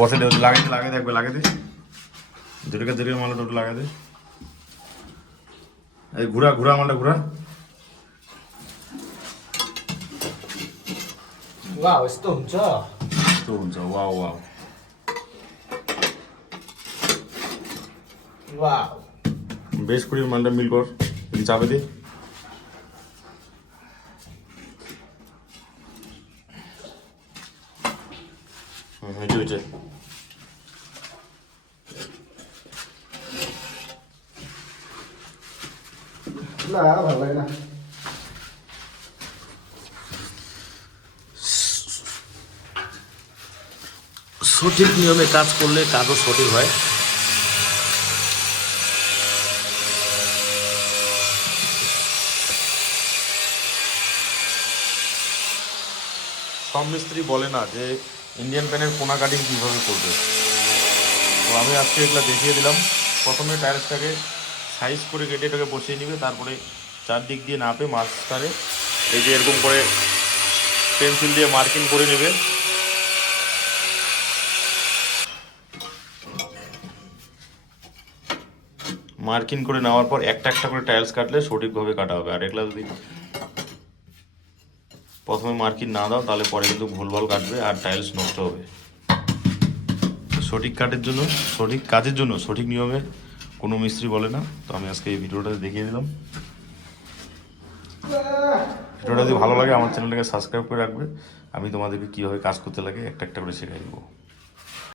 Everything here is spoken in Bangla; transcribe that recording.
বসে দে, লাগাই দে, একবার লাগাই দে, যেটাকে মালটা ওটা লাগাই দে। এই ঘুরা মালটা ঘুরা। वाह यस्तो हुन्छ। यस्तो हुन्छ, वाउ वाउ। वाह বেশ করে মালটা মিল কর, চাপে দে। এটি হয়েছে। ना ভালো লাগে না। সঠিক নিয়মে কাজ করলে কাজও সঠিক হয়। সব মিস্ত্রি বলে না যে ইন্ডিয়ান প্যানের কোনা কাটিং কীভাবে করবে, তো আমি আজকে এগুলো দেখিয়ে দিলাম। প্রথমে টাইলসটাকে সাইজ করে কেটে এটাকে বসিয়ে নিবে, তারপরে চারদিক দিয়ে নাপে মাঝখানে এই যে এরকম করে পেন্সিল দিয়ে মার্কিং করে নেবে। মার্কিং করে নেওয়ার পর একটা একটা করে টাইলস কাটলে সঠিকভাবে কাটা হবে। আর এগুলো যদি প্রথমে মার্কিং না দাও তাহলে পরে কিন্তু ভুলভাল কাটবে আর টাইলস নষ্ট হবে। সঠিক কাজের জন্য সঠিক নিয়মে কোনো মিস্ত্রি বলে না। তো আমি আজকে এই ভিডিওটা দেখিয়ে দিলাম। ভিডিওটা যদি ভালো লাগে আমার চ্যানেলটাকে সাবস্ক্রাইব করে রাখবে। আমি তোমাদেরকে কীভাবে কাজ করতে লাগে একটা একটা করে শেখাই দেবো।